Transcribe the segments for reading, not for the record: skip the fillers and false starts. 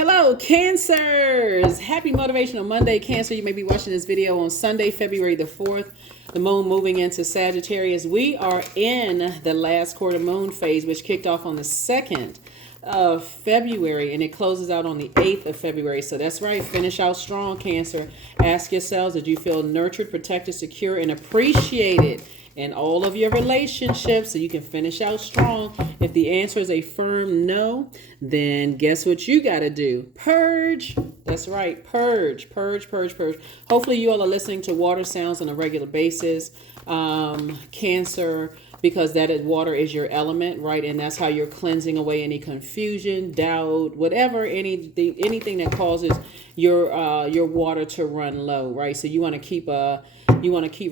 Hello, Cancers! Happy Motivational Monday, Cancer. You may be watching this video on Sunday, February the 4th. The moon moving into Sagittarius. We are in the last quarter moon phase, which kicked off on the 2nd of February, and it closes out on the 8th of February. So that's right. Finish out strong, Cancer. Ask yourselves, did you feel nurtured, protected, secure, and appreciated in all of your relationships so you can finish out strong? If the answer is a firm no, then guess what you got to do? Purge. That's right. Purge, purge, purge, purge. Hopefully you all are listening to water sounds on a regular basis. Cancer, because water is your element, right? And that's how you're cleansing away any confusion, doubt, whatever, anything that causes your water to run low, right? So you want to keep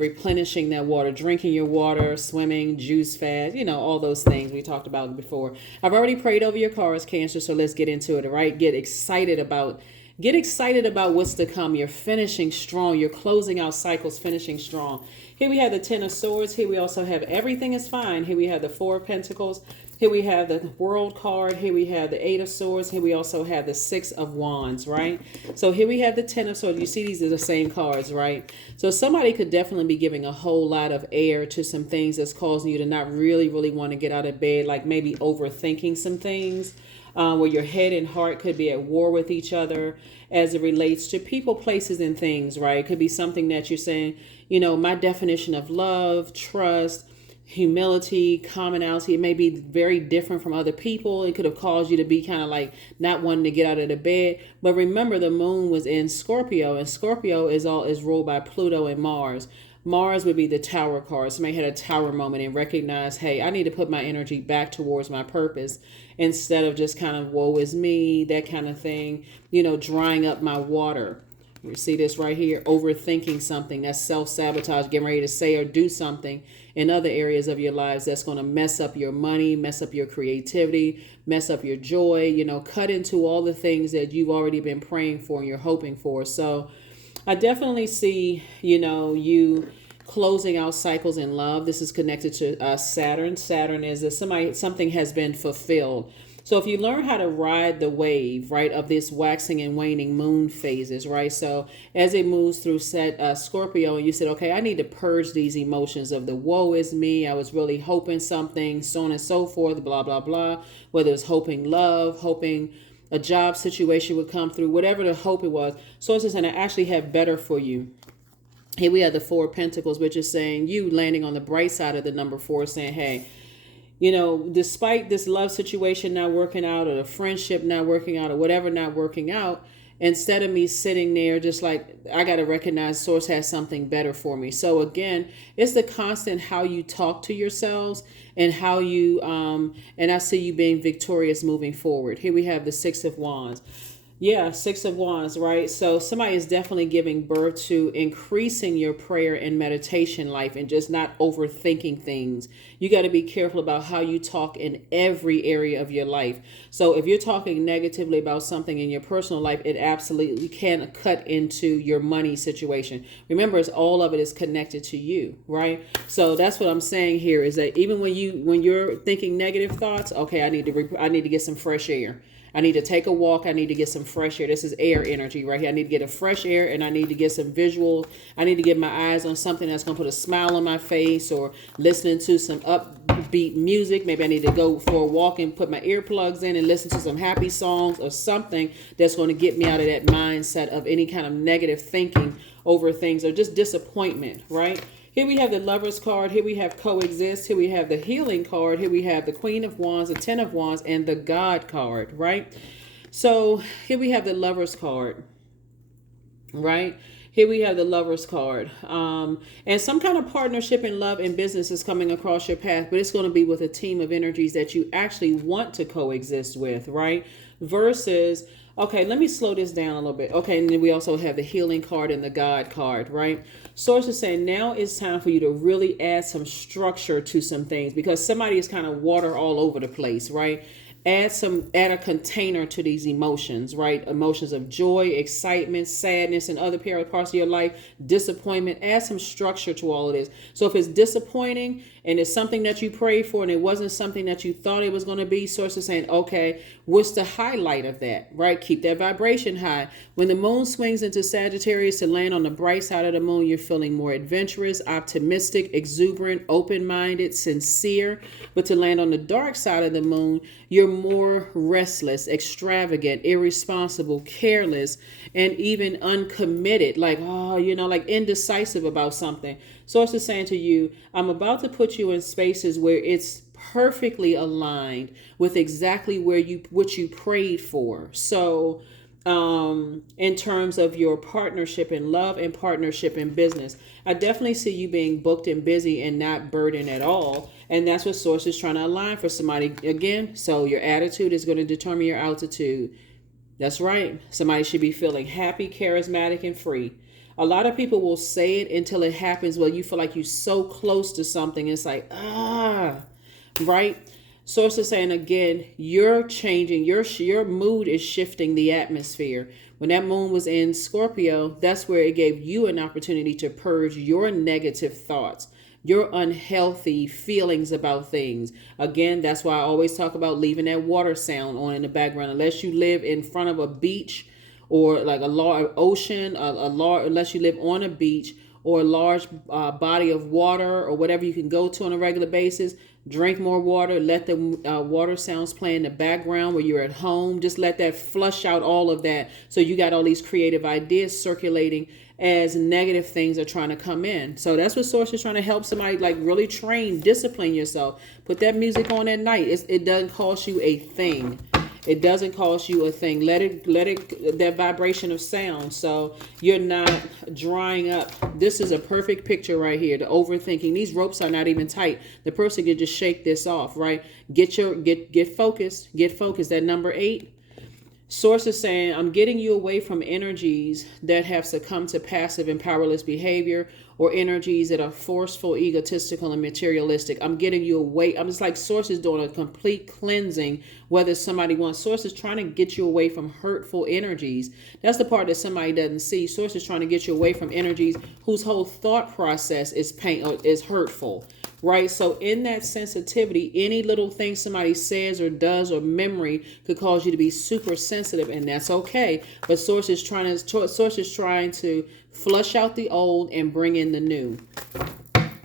replenishing that water, drinking your water, swimming, juice fast, all those things we talked about before. I've already prayed over your cards, Cancer, so let's get into it, all right? Get excited about what's to come. You're finishing strong. You're closing out cycles, finishing strong. Here we have the Ten of Swords. Here we also have everything is fine. Here we have the Four of Pentacles. Here we have the World card. Here we have the Eight of Swords. Here we also have the Six of Wands, right? So here we have the Ten of Swords. You see these are the same cards, right? So somebody could definitely be giving a whole lot of air to some things that's causing you to not really, really want to get out of bed, like maybe overthinking some things. Where your head and heart could be at war with each other as it relates to people, places, and things, right? It could be something that you're saying, my definition of love, trust, humility, commonality, it may be very different from other people. It could have caused you to be kind of like not wanting to get out of the bed. But remember, the moon was in Scorpio, and Scorpio is ruled by Pluto and Mars. Mars would be the Tower card. Somebody had a tower moment and recognized, hey, I need to put my energy back towards my purpose instead of just kind of woe is me, that kind of thing, drying up my water. You see this right here, overthinking something. That's self-sabotage, getting ready to say or do something in other areas of your lives that's going to mess up your money, mess up your creativity, mess up your joy, cut into all the things that you've already been praying for and you're hoping for. So I definitely see, you closing out cycles in love. This is connected to Saturn. Saturn is that something has been fulfilled. So if you learn how to ride the wave, right, of this waxing and waning moon phases, right? So as it moves through Scorpio, and you said, okay, I need to purge these emotions of the woe is me. I was really hoping something, so on and so forth, blah, blah, blah. Whether it's hoping love, hoping a job situation would come through, whatever the hope it was. Sources and I actually have better for you. Here we have the Four of Pentacles, which is saying you landing on the bright side of the number 4, saying, hey, despite this love situation not working out or the friendship not working out or whatever not working out, instead of me sitting there just like, I got to recognize source has something better for me. So again, it's the constant how you talk to yourselves and how you, and I see you being victorious moving forward. Here we have the Six of Wands. Yeah, Six of Wands, right? So somebody is definitely giving birth to increasing your prayer and meditation life and just not overthinking things. You got to be careful about how you talk in every area of your life. So if you're talking negatively about something in your personal life, it absolutely can cut into your money situation. Remember, all of it is connected to you, right? So that's what I'm saying here is that even when you're thinking negative thoughts, okay, I need to get some fresh air. I need to take a walk. I need to get some fresh air. This is air energy right here. I need to get a fresh air and I need to get some visual. I need to get my eyes on something that's going to put a smile on my face or listening to some upbeat music. Maybe I need to go for a walk and put my earplugs in and listen to some happy songs or something that's going to get me out of that mindset of any kind of negative thinking over things or just disappointment, right? Here we have the Lovers card. Here we have Coexist. Here we have the Healing card. Here we have the Queen of Wands, the Ten of Wands, and the God card, right? So here we have the Lovers card, right? Here we have the Lovers card. And some kind of partnership in love and business is coming across your path, but it's going to be with a team of energies that you actually want to coexist with, right? Versus, okay, let me slow this down a little bit. Okay, and then we also have the Healing card and the God card, right? Source is saying now it's time for you to really add some structure to some things because somebody is kind of water all over the place, right? Add a container to these emotions, right? Emotions of joy, excitement, sadness, and other parts of your life, disappointment. Add some structure to all of this. So if it's disappointing and it's something that you prayed for and it wasn't something that you thought it was going to be, source is saying, okay, what's the highlight of that, right? Keep that vibration high. When the moon swings into Sagittarius, to land on the bright side of the moon, you're feeling more adventurous, optimistic, exuberant, open-minded, sincere. But to land on the dark side of the moon, you're more restless, extravagant, irresponsible, careless, and even uncommitted, like, like indecisive about something. Source is saying to you, I'm about to put you in spaces where it's perfectly aligned with exactly what you prayed for. So in terms of your partnership in love and partnership in business, I definitely see you being booked and busy and not burdened at all. And that's what source is trying to align for somebody again. So your attitude is going to determine your altitude. That's right. Somebody should be feeling happy, charismatic, and free. A lot of people will say it until it happens. Well, you feel like you're so close to something. It's like, right? Source is saying again, you're changing, your mood is shifting the atmosphere. When that moon was in Scorpio, that's where it gave you an opportunity to purge your negative thoughts, your unhealthy feelings about things. Again, that's why I always talk about leaving that water sound on in the background. Unless you live in front of a beach or like a large ocean, unless you live on a beach or a large body of water or whatever you can go to on a regular basis, drink more water. Let the water sounds play in the background where you're at home. Just let that flush out all of that. So you got all these creative ideas circulating as negative things are trying to come in. So that's what source is trying to help somebody, like really discipline yourself. Put that music on at night. It doesn't cost you a thing. It doesn't cost you a thing. Let it, that vibration of sound. So you're not drying up. This is a perfect picture right here. The overthinking. These ropes are not even tight. The person can just shake this off, right? Get focused. Get focused. That number 8. Source is saying, I'm getting you away from energies that have succumbed to passive and powerless behavior, or energies that are forceful, egotistical, and materialistic. I'm getting you away. I'm just like source is doing a complete cleansing, whether somebody wants. Source is trying to get you away from hurtful energies. That's the part that somebody doesn't see. Source is trying to get you away from energies whose whole thought process is hurtful. Right? So in that sensitivity, any little thing somebody says or does or memory could cause you to be super sensitive, and that's okay. But source is trying to flush out the old and bring in the new.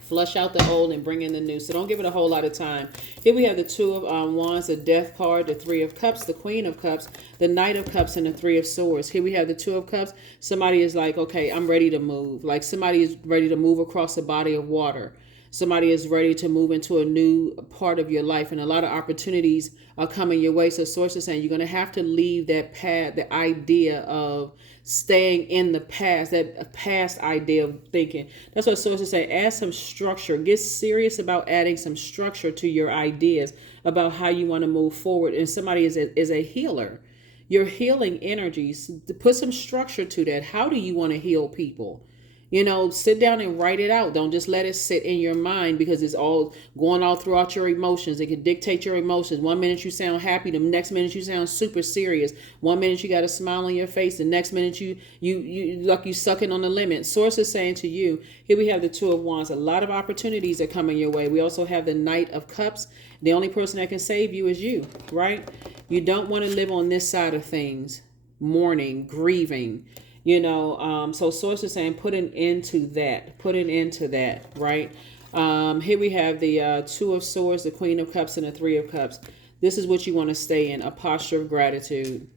Flush out the old and bring in the new. So don't give it a whole lot of time. Here we have the 2 of Wands, the Death card, the 3 of Cups, the Queen of Cups, the Knight of Cups, and the 3 of Swords. Here we have the 2 of Cups. Somebody is like, okay, I'm ready to move. Like somebody is ready to move across a body of water. Somebody is ready to move into a new part of your life, and a lot of opportunities are coming your way. So source is saying you're going to have to leave that path, the idea of staying in the past, that past idea of thinking. That's what source is saying. Add some structure. Get serious about adding some structure to your ideas about how you want to move forward. And somebody is a healer. You're healing energies. Put some structure to that. How do you want to heal people? Sit down and write it out. Don't just let it sit in your mind, because it's all going all throughout your emotions. It can dictate your emotions. One minute you sound happy, the next minute you sound super serious. One minute you got a smile on your face, the next minute you like you sucking on the lemon. Source is saying to you, here we have the 2 of Wands. A lot of opportunities are coming your way. We also have the Knight of Cups. The only person that can save you is you, right? You don't want to live on this side of things, mourning, grieving. So source is saying put an end to that, right? Here we have the 2 of Swords, the Queen of Cups, and the 3 of Cups. This is what you want to stay in, a posture of gratitude.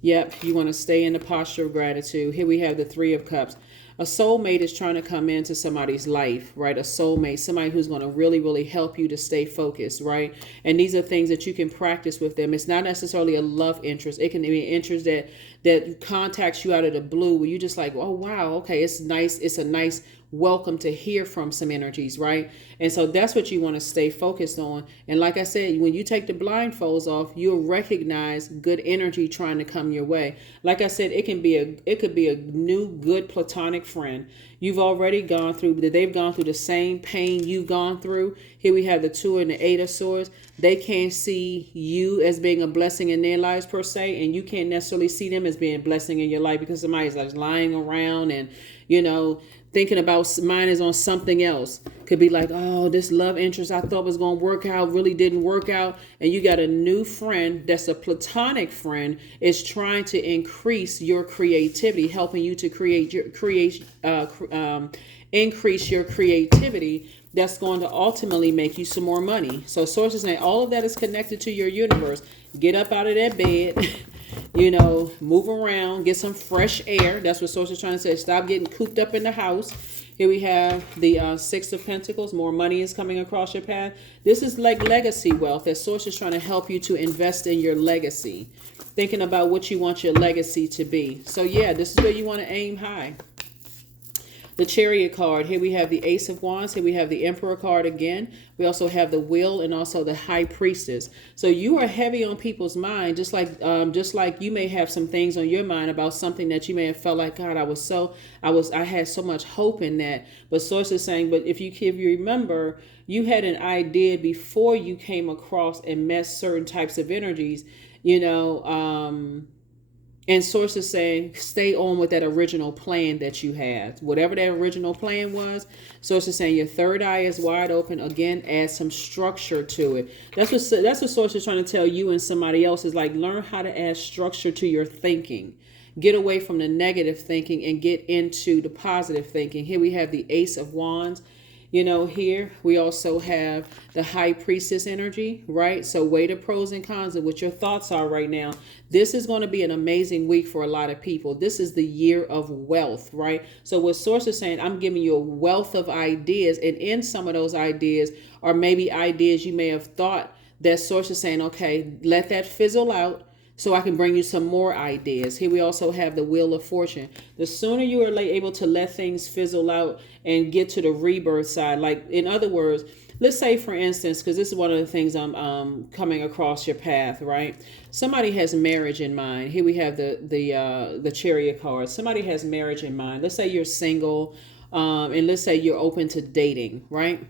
Yep, you want to stay in the posture of gratitude. Here we have the 3 of Cups. A soulmate is trying to come into somebody's life, right? A soulmate, somebody who's going to really, really help you to stay focused, right? And these are things that you can practice with them. It's not necessarily a love interest. It can be an interest that contacts you out of the blue, where you just like, oh, wow, okay, it's nice. It's a nice welcome to hear from some energies, right? And so that's what you want to stay focused on. And like I said, when you take the blindfolds off, you'll recognize good energy trying to come your way. Like I said, it could be a new good platonic friend. You've already gone through, they've gone through the same pain you've gone through. Here we have the 2 and the 8 of swords. They can't see you as being a blessing in their lives per se, and you can't necessarily see them as being a blessing in your life because somebody's like lying around and, thinking about mine is on something else. Could be like, oh, this love interest I thought was going to work out really didn't work out. And you got a new friend that's a platonic friend is trying to increase your creativity, helping you to increase your creativity. That's going to ultimately make you some more money. So sources saying all of that is connected to your universe. Get up out of that bed. Move around, get some fresh air. That's what Source is trying to say. Stop getting cooped up in the house. Here we have the 6 of Pentacles. More money is coming across your path. This is like legacy wealth. That Source is trying to help you to invest in your legacy. Thinking about what you want your legacy to be. So yeah, this is where you want to aim high. The Chariot card. Here we have the Ace of Wands. Here we have the Emperor card again. We also have the Wheel and also the High Priestess. So you are heavy on people's mind, just like you may have some things on your mind about something that you may have felt like, God, I had so much hope in that. But Source is saying, but if you remember, you had an idea before you came across and met certain types of energies, and Source is saying, stay on with that original plan that you had. Whatever that original plan was, Source is saying your third eye is wide open. Again, add some structure to it. That's what Source is trying to tell you and somebody else is like, learn how to add structure to your thinking. Get away from the negative thinking and get into the positive thinking. Here we have the Ace of Wands. Here we also have the High Priestess energy, right? So weigh the pros and cons of what your thoughts are right now. This is going to be an amazing week for a lot of people. This is the year of wealth, right? So what Source is saying, I'm giving you a wealth of ideas. And in some of those ideas are maybe ideas you may have thought that Source is saying, okay, let that fizzle out, so I can bring you some more ideas. Here we also have the Wheel of Fortune. The sooner you are able to let things fizzle out and get to the rebirth side, like in other words, let's say for instance, because this is one of the things I'm coming across your path, right? Somebody has marriage in mind. Here we have the Chariot card. Somebody has marriage in mind. Let's say you're single, and let's say you're open to dating, right?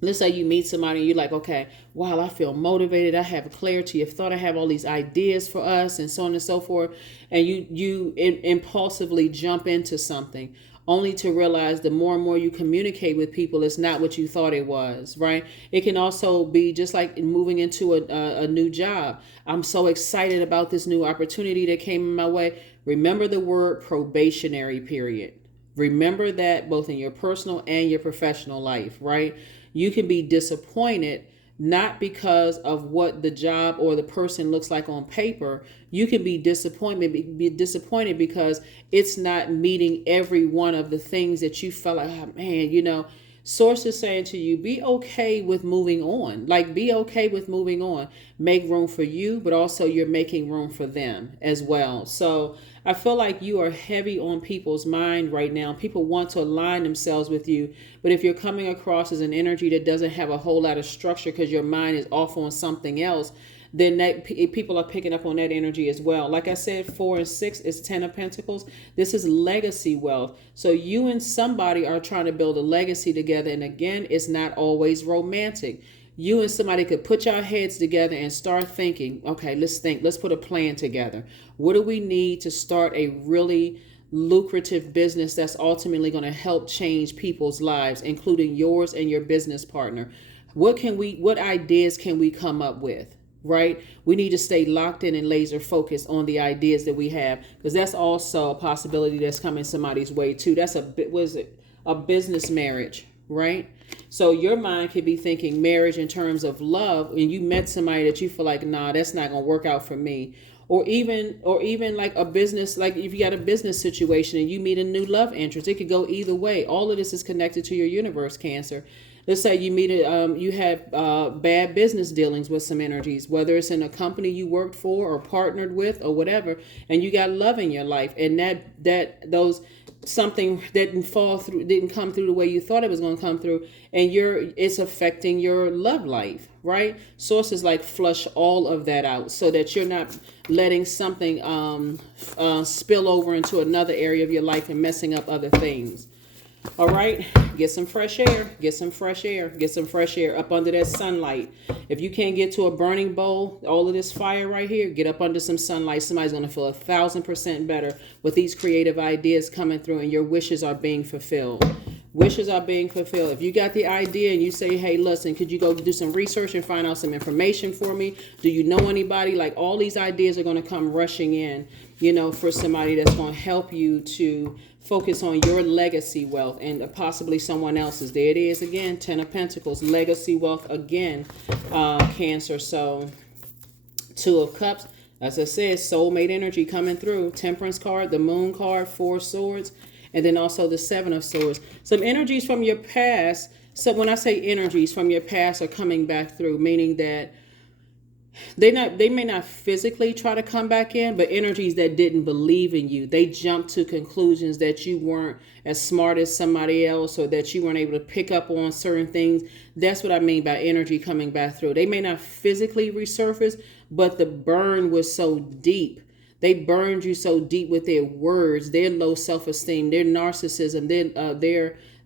Let's say you meet somebody and you're like, okay, wow, I feel motivated. I have clarity of thought. I have all these ideas for us and so on and so forth. And you impulsively jump into something only to realize the more and more you communicate with people, it's not what you thought it was, right? It can also be just like moving into a new job. I'm so excited about this new opportunity that came in my way. Remember the word probationary period. Remember that both in your personal and your professional life, right? You can be disappointed not because of what the job or the person looks like on paper. You can be disappointed because it's not meeting every one of the things that you felt like, oh, man, Source is saying to you, be okay with moving on. Like, be okay with moving on. Make room for you, but also you're making room for them as well. So I feel like you are heavy on people's mind right now. People want to align themselves with you. But if you're coming across as an energy that doesn't have a whole lot of structure because your mind is off on something else, then people are picking up on that energy as well. Like I said, 4 and 6 is 10 of Pentacles. This is legacy wealth. So you and somebody are trying to build a legacy together. And again, it's not always romantic. You and somebody could put your heads together and start thinking, okay, let's put a plan together. What do we need to start a really lucrative business that's ultimately going to help change people's lives, including yours and your business partner? What ideas can we come up with? Right? We need to stay locked in and laser focused on the ideas that we have, because that's also a possibility that's coming somebody's way too. That's a business marriage, right? So your mind could be thinking marriage in terms of love, and you met somebody that you feel like, nah, that's not going to work out for me. Or even like a business, like if you got a business situation and you meet a new love interest, it could go either way. All of this is connected to your universe, Cancer. Let's say you meet you have bad business dealings with some energies, whether it's in a company you worked for or partnered with or whatever, and you got love in your life, and that those something didn't come through the way you thought it was going to come through, and it's affecting your love life, right? Sources like flush all of that out so that you're not letting something spill over into another area of your life and messing up other things. All right, get some fresh air, get some fresh air, get some fresh air up under that sunlight. If you can't get to a burning bowl, all of this fire right here, get up under some sunlight. Somebody's going to feel 1,000% better with these creative ideas coming through, and your wishes are being fulfilled. Wishes are being fulfilled. If you got the idea and you say, hey, listen, could you go do some research and find out some information for me? Do you know anybody? Like, all these ideas are going to come rushing in, for somebody that's going to help you to focus on your legacy wealth and possibly someone else's. There it is again, 10 of Pentacles, legacy wealth again, Cancer. So 2 of Cups, as I said, soulmate energy coming through. Temperance card, the Moon card, 4 swords, and then also the 7 of swords. Some energies from your past. So when I say energies from your past are coming back through, meaning that they may not physically try to come back in, but energies that didn't believe in you. They jumped to conclusions that you weren't as smart as somebody else, or that you weren't able to pick up on certain things. That's what I mean by energy coming back through. They may not physically resurface, but the burn was so deep. They burned you so deep with their words, their low self-esteem, their narcissism,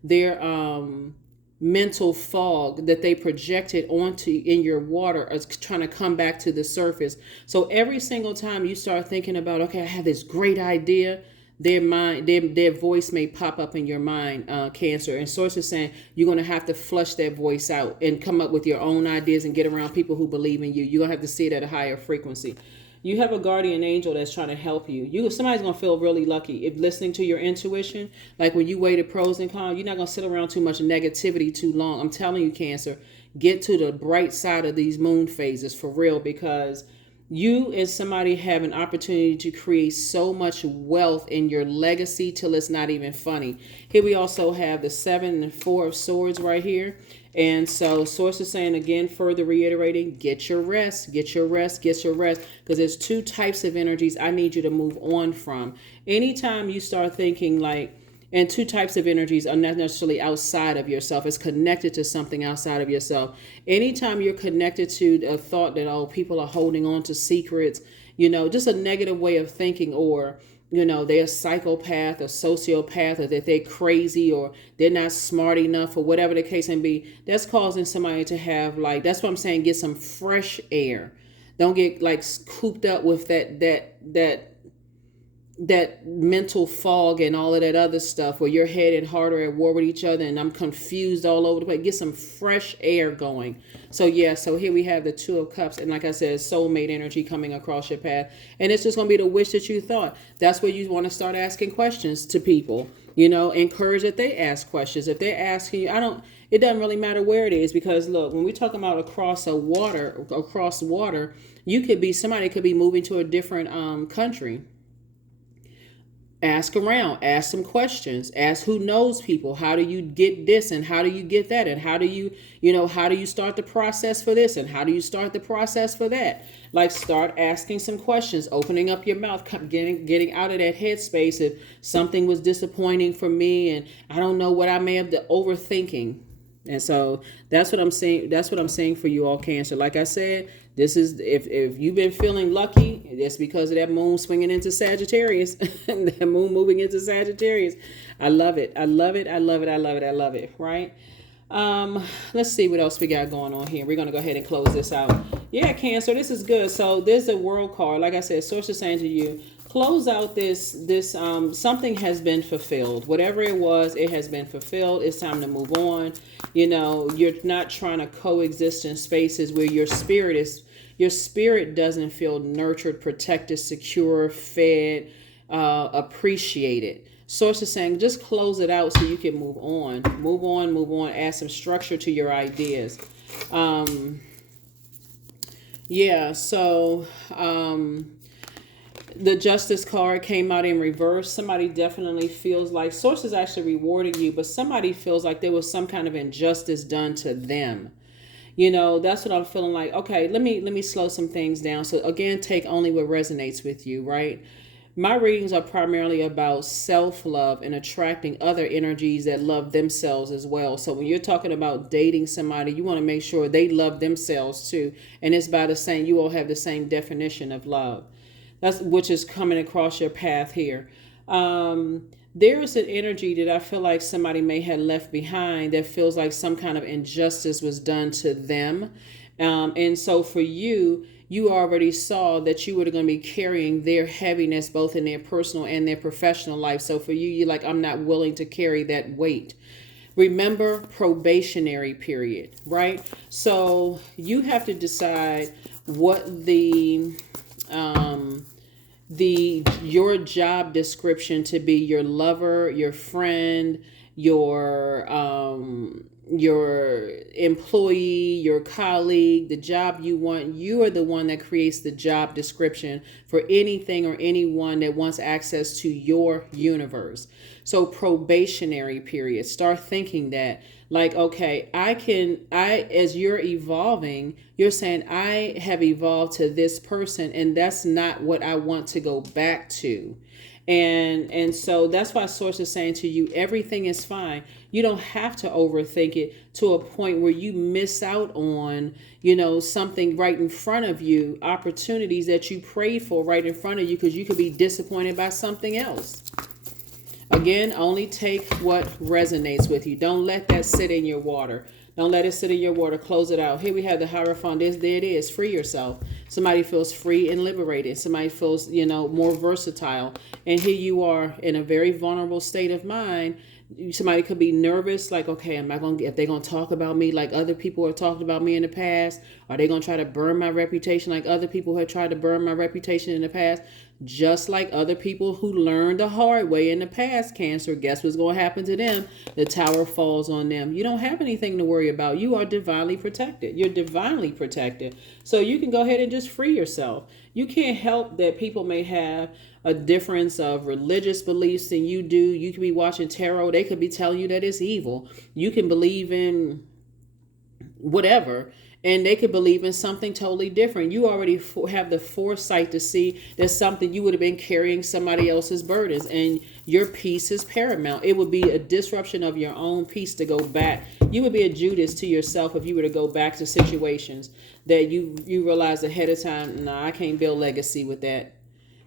their mental fog that they projected onto in your water is trying to come back to the surface. So every single time you start thinking about, okay, I have this great idea, their voice may pop up in your mind, Cancer. And sources saying you're going to have to flush that voice out and come up with your own ideas and get around people who believe in you. You're going to have to see it at a higher frequency. You have a guardian angel that's trying to help you. Somebody's going to feel really lucky if listening to your intuition, like when you weigh the pros and cons, you're not going to sit around too much negativity too long. I'm telling you, Cancer, get to the bright side of these moon phases for real, because you and somebody have an opportunity to create so much wealth in your legacy till it's not even funny. Here we also have the 7 and 4 of swords right here. And so source is saying, again, further reiterating, get your rest, get your rest, get your rest. Because there's 2 types of energies I need you to move on from. Anytime you start thinking like, and 2 types of energies are not necessarily outside of yourself. It's connected to something outside of yourself. Anytime you're connected to a thought that, oh, people are holding on to secrets, just a negative way of thinking, or they're a psychopath or sociopath, or that they're crazy, or they're not smart enough, or whatever the case may be, that's causing somebody to have, like, that's what I'm saying, get some fresh air. Don't get like cooped up with that mental fog and all of that other stuff where your head and heart are at war with each other and I'm confused all over the place. Get some fresh air going. So yeah, so here we have the 2 of Cups, and like I said, soulmate energy coming across your path, and it's just going to be the wish that you thought. That's where you want to start asking questions to people. Encourage that they ask questions. If they're asking you, it doesn't really matter where it is, because look, when we're talking about across water, somebody could be moving to a different country. Ask around, ask some questions, ask who knows people. How do you get this, and how do you get that, and how do you start the process for this, and how do you start the process for that? Like, start asking some questions, opening up your mouth, getting out of that headspace. If something was disappointing for me and I don't know what I may have done, overthinking. And so that's what I'm saying. That's what I'm saying for you all, Cancer. Like I said, this is, if you've been feeling lucky, it's because of that moon swinging into Sagittarius, that moon moving into Sagittarius. I love it. I love it. I love it. I love it. I love it. Right. Let's see what else we got going on here. We're going to go ahead and close this out. Yeah, Cancer, this is good. So there's a world card. Like I said, source is saying to you, close out this something has been fulfilled. Whatever it was, it has been fulfilled. It's time to move on. You're not trying to coexist in spaces where your spirit doesn't feel nurtured, protected, secure, fed, appreciated. Source is saying, just close it out so you can move on. Move on, move on. Add some structure to your ideas. Yeah, so The Justice card came out in reverse. Somebody definitely feels like Source is actually rewarding you, but somebody feels like there was some kind of injustice done to them. You know, that's what I'm feeling like. Okay, let me slow some things down. So again, take only what resonates with you, right? My readings are primarily about self-love and attracting other energies that love themselves as well. So when you're talking about dating somebody, you want to make sure they love themselves too. And it's by the same, you all have the same definition of love. That's which is coming across your path here. There is an energy that I feel like somebody may have left behind that feels like some kind of injustice was done to them. And so for you, you already saw that you were going to be carrying their heaviness both in their personal and their professional life. So for you, you're like, I'm not willing to carry that weight. Remember, probationary period, right? So you have to decide what your job description to be: your lover, your friend, your employee, your colleague, the job you want. You are the one that creates the job description for anything or anyone that wants access to your universe. So probationary period, start thinking that, like, okay, as you're evolving, you're saying, I have evolved to this person and that's not what I want to go back to. And so that's why Source is saying to you, everything is fine. You don't have to overthink it to a point where you miss out on, something right in front of you, opportunities that you prayed for right in front of you, because you could be disappointed by something else. Again, only take what resonates with you. Don't let that sit in your water. Don't let it sit in your water. Close it out. Here we have the Hierophant. There it is. Free yourself. Somebody feels free and liberated. Somebody feels, more versatile. And here you are in a very vulnerable state of mind. Somebody could be nervous, like, okay, if they're going to talk about me like other people have talked about me in the past? Are they going to try to burn my reputation like other people have tried to burn my reputation in the past? Just like other people who learned the hard way in the past, Cancer, guess what's going to happen to them? The tower falls on them. You don't have anything to worry about. You are divinely protected. You're divinely protected. So you can go ahead and just free yourself. You can't help that people may have a difference of religious beliefs than you do. You could be watching tarot. They could be telling you that it's evil. You can believe in whatever, and they could believe in something totally different. You already have the foresight to see that something you would have been carrying somebody else's burdens, and your peace is paramount. It would be a disruption of your own peace to go back. You would be a Judas to yourself if you were to go back to situations that you realize ahead of time, no, I can't build legacy with that.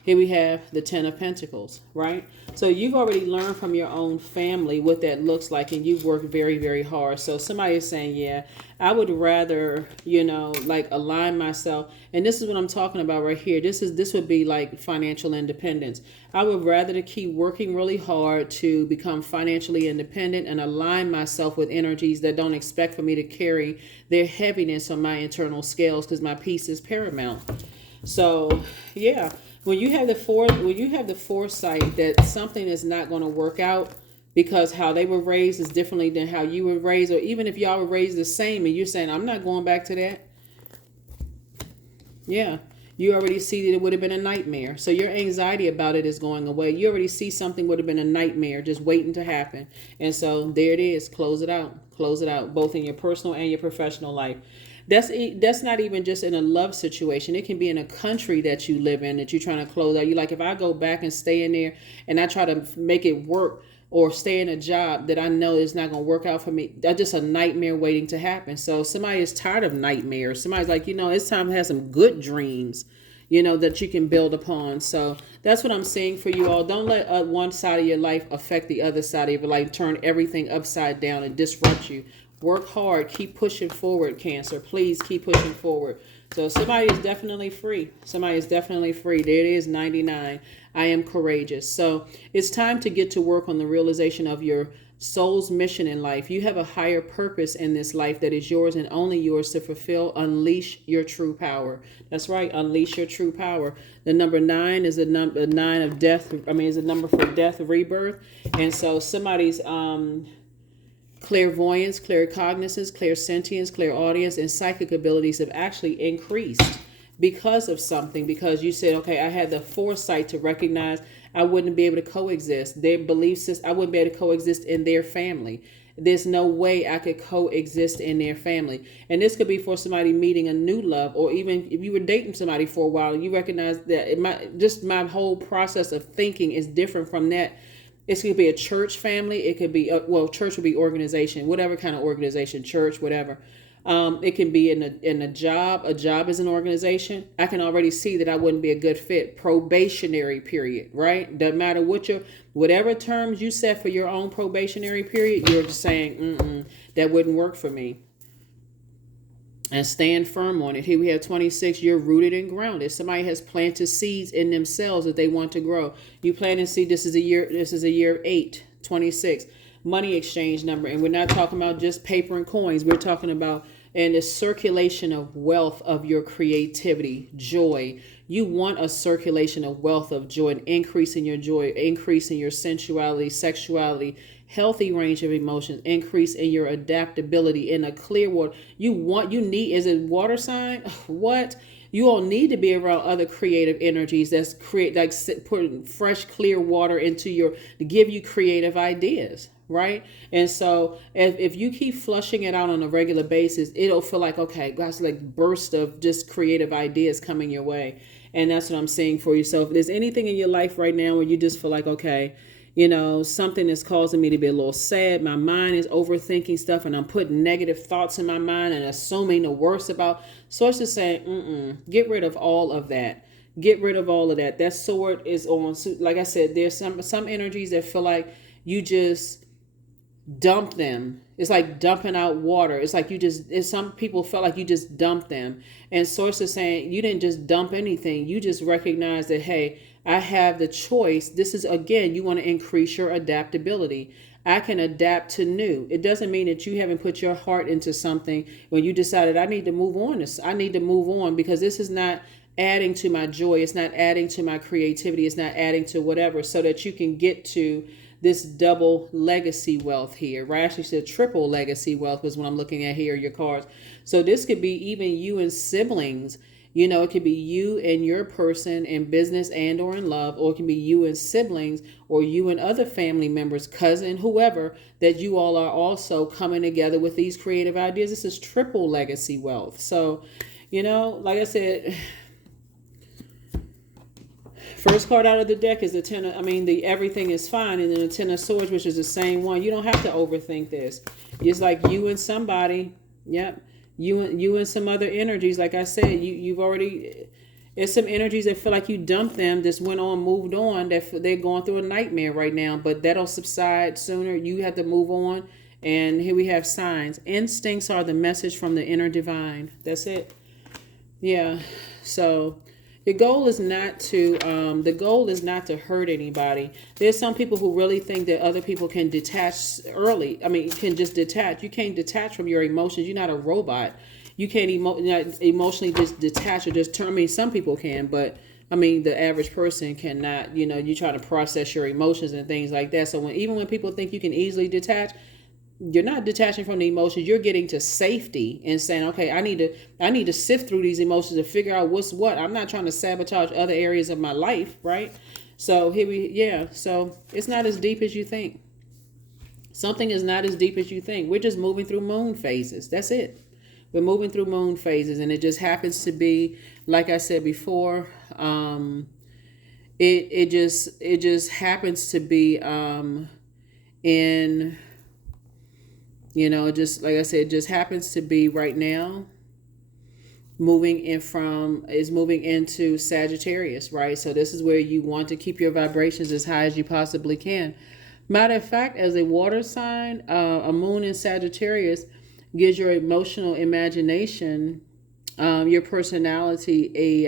Here we have the Ten of Pentacles, right? So you've already learned from your own family what that looks like, and you've worked very, very hard. So somebody is saying, yeah, I would rather, align myself. And this is what I'm talking about right here. This would be like financial independence. I would rather to keep working really hard to become financially independent and align myself with energies that don't expect for me to carry their heaviness on my internal scales, because my peace is paramount. So, yeah. When you have the foresight that something is not going to work out because how they were raised is differently than how you were raised, or even if y'all were raised the same and you're saying, I'm not going back to that. Yeah. You already see that it would have been a nightmare. So your anxiety about it is going away. You already see something would have been a nightmare just waiting to happen. And so there it is. Close it out. Close it out, both in your personal and your professional life. That's not even just in a love situation. It can be in a country that you live in that you're trying to close out. You like, if I go back and stay in there and I try to make it work, or stay in a job that I know is not going to work out for me, that's just a nightmare waiting to happen. So somebody is tired of nightmares. Somebody's like, it's time to have some good dreams, that you can build upon. So that's what I'm saying for you all. Don't let one side of your life affect the other side of your life, turn everything upside down and disrupt you. Work hard. Keep pushing forward, Cancer. Please keep pushing forward. So somebody is definitely free. Somebody is definitely free. There it is, 99. I am courageous. So it's time to get to work on the realization of your soul's mission in life. You have a higher purpose in this life that is yours and only yours to fulfill. Unleash your true power. That's right. Unleash your true power. The number 9 is a number 9 of death. Is a number for death, rebirth. And so somebody's clairvoyance, claircognizance, clairsentience, clairaudience, and psychic abilities have actually increased. because of something, because you said, okay, I had the foresight to recognize I wouldn't be able to coexist. Their belief system, I wouldn't be able to coexist in their family. There's no way I could coexist in their family. And this could be for somebody meeting a new love, or even if you were dating somebody for a while, you recognize that my whole process of thinking is different from that. It could be a church family. It could be, church would be organization, whatever kind of organization, church, whatever. It can be in a job. A job is an organization. I can already see that I wouldn't be a good fit. Probationary period, right? Doesn't matter whatever terms you set for your own probationary period, you're just saying, that wouldn't work for me. And stand firm on it. Here we have 26. You're rooted and grounded. Somebody has planted seeds in themselves that they want to grow. You plant and see. This is a year 8, 26. Money exchange number. And we're not talking about just paper and coins. We're talking about the circulation of wealth of your creativity, joy. You want a circulation of wealth of joy, an increase in your joy, increase in your sensuality, sexuality, healthy range of emotions, increase in your adaptability, in a clear water. Is it water sign? What? You all need to be around other creative energies that's putting fresh, clear water to give you creative ideas, right? And so if you keep flushing it out on a regular basis, it'll feel like, okay, that's like burst of just creative ideas coming your way. And that's what I'm saying for you. So if there's anything in your life right now where you just feel like, okay, something is causing me to be a little sad. My mind is overthinking stuff and I'm putting negative thoughts in my mind and assuming the worst about. Source is saying, get rid of all of that. Get rid of all of that. That sword is on. Like I said, there's some energies that feel like you just dump them. It's like dumping out water. It's like some people felt like you just dumped them. And source is saying you didn't just dump anything. You just recognize that, hey, I have the choice. This is, again, you want to increase your adaptability. I can adapt to new. It doesn't mean that you haven't put your heart into something when you decided I need to move on. I need to move on because this is not adding to my joy. It's not adding to my creativity. It's not adding to whatever, so that you can get to this double legacy wealth here, right? I actually said triple legacy wealth was what I'm looking at here, your cards. So this could be even you and siblings. It could be you and your person in business and or in love, or it can be you and siblings, or you and other family members, cousin, whoever, that you all are also coming together with these creative ideas. This is triple legacy wealth. So, like I said, first card out of the deck is the Ten of, the everything is fine, and then the Ten of Swords, which is the same one. You don't have to overthink this. It's like you and somebody, yep. You and some other energies, like I said, you've already, it's some energies that feel like you dumped them, just went on, moved on, that they're going through a nightmare right now, but that'll subside sooner. You have to move on. And here we have signs. Instincts are the message from the inner divine. That's it. Yeah. So the goal is not to hurt anybody. There's some people who really think that other people can detach early. Can just detach. You can't detach from your emotions. You're not a robot. You can't emotionally just detach or just turn. Some people can, but the average person cannot. You try to process your emotions and things like that. So even when people think you can easily detach, you're not detaching from the emotions. You're getting to safety and saying, okay, I need to sift through these emotions and figure out what's what. I'm not trying to sabotage other areas of my life, right? So so it's not as deep as you think. Something is not as deep as you think. We're just moving through moon phases. That's it. We're moving through moon phases, and it just happens to be, like I said before, it just happens to be in. Just like I said, it just happens to be right now moving into Sagittarius, right? So this is where you want to keep your vibrations as high as you possibly can. Matter of fact, as a water sign, a moon in Sagittarius gives your emotional imagination, your personality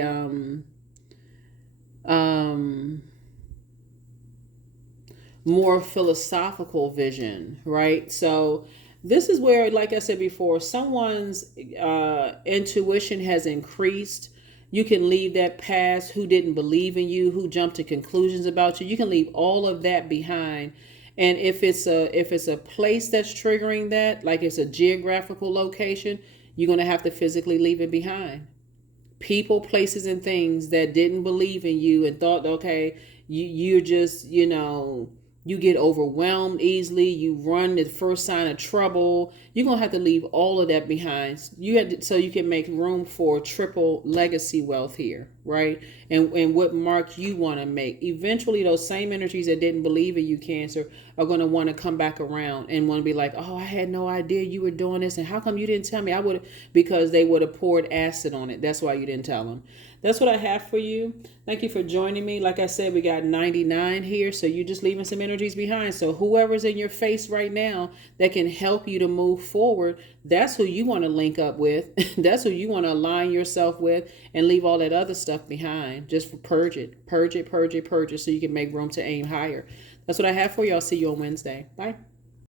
more philosophical vision, right? So this is where, like I said before, someone's intuition has increased. You can leave that past, who didn't believe in you, who jumped to conclusions about you. You can leave all of that behind. And if it's a place that's triggering that, like it's a geographical location, you're going to have to physically leave it behind. people, places, and things that didn't believe in you and thought, okay, you're just, you get overwhelmed easily. You run the first sign of trouble. You're going to have to leave all of that behind. So you can make room for triple legacy wealth here, right? And what mark you want to make. Eventually, those same energies that didn't believe in you, Cancer, are going to want to come back around and want to be like, oh, I had no idea you were doing this. And how come you didn't tell me? Because they would have poured acid on it. That's why you didn't tell them. That's what I have for you. Thank you for joining me. Like I said, we got 99 here. So you're just leaving some energies behind. So whoever's in your face right now that can help you to move forward, that's who you want to link up with. That's who you want to align yourself with and leave all that other stuff behind. Just purge it, purge it, purge it, purge it so you can make room to aim higher. That's what I have for you. I'll see you on Wednesday. Bye.